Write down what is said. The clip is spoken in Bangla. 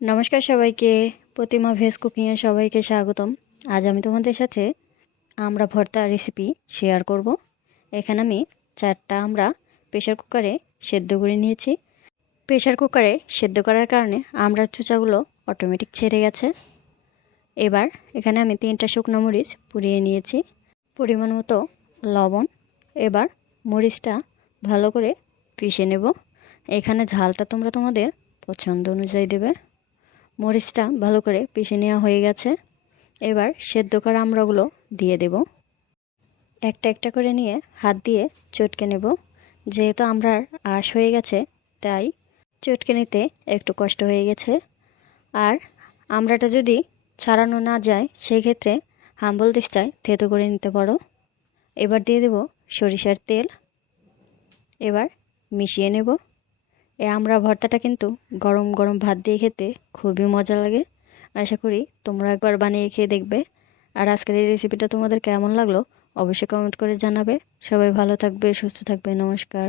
নমস্কার সবাইকে। প্রতিমা ভেজ কুকিংয়ে সবাইকে স্বাগতম। আজ আমি তোমাদের সাথে আমড়া ভর্তা রেসিপি শেয়ার করব। এখানে আমি 4টা আমড়া প্রেশার কুকারে সেদ্ধ করে নিয়েছি। প্রেশার কুকারে সেদ্ধ করার কারণে আমড়ার চোচাগুলো অটোমেটিক ছেড়ে গেছে। এবার এখানে আমি 3টা শুকনো মরিচ পুড়িয়ে নিয়েছি, পরিমাণ মতো লবণ। এবার মরিচটা ভালো করে পিষে নেব। এখানে ঝালটা তোমরা তোমাদের পছন্দ অনুযায়ী দেবে। মরিচটা ভালো করে পিষে নেওয়া হয়ে গেছে। এবার সেদ্ধ করা আমড়াগুলো দিয়ে দেব। একটা একটা করে নিয়ে হাত দিয়ে চটকে নেব। যেহেতু আমড়ার আঁশ হয়ে গেছে তাই চটকে নিতে একটু কষ্ট হয়ে গেছে। আর আমড়াটা যদি ছাড়ানো না যায় সেই ক্ষেত্রে হাম্বল দিস্তায় থেতো করে নিতে পারো। এবার দিয়ে দেব সরিষার তেল। এবার মিশিয়ে নেব। এই আমড়া ভর্তাটা কিন্তু গরম গরম ভাত দিয়ে খেতে খুবই মজা লাগে। আশা করি তোমরা একবার বানিয়ে খেয়ে দেখবে। আর আজকের এই রেসিপিটা তোমাদের কেমন লাগলো অবশ্যই কমেন্ট করে জানাবে। সবাই ভালো থাকবে, সুস্থ থাকবে। নমস্কার।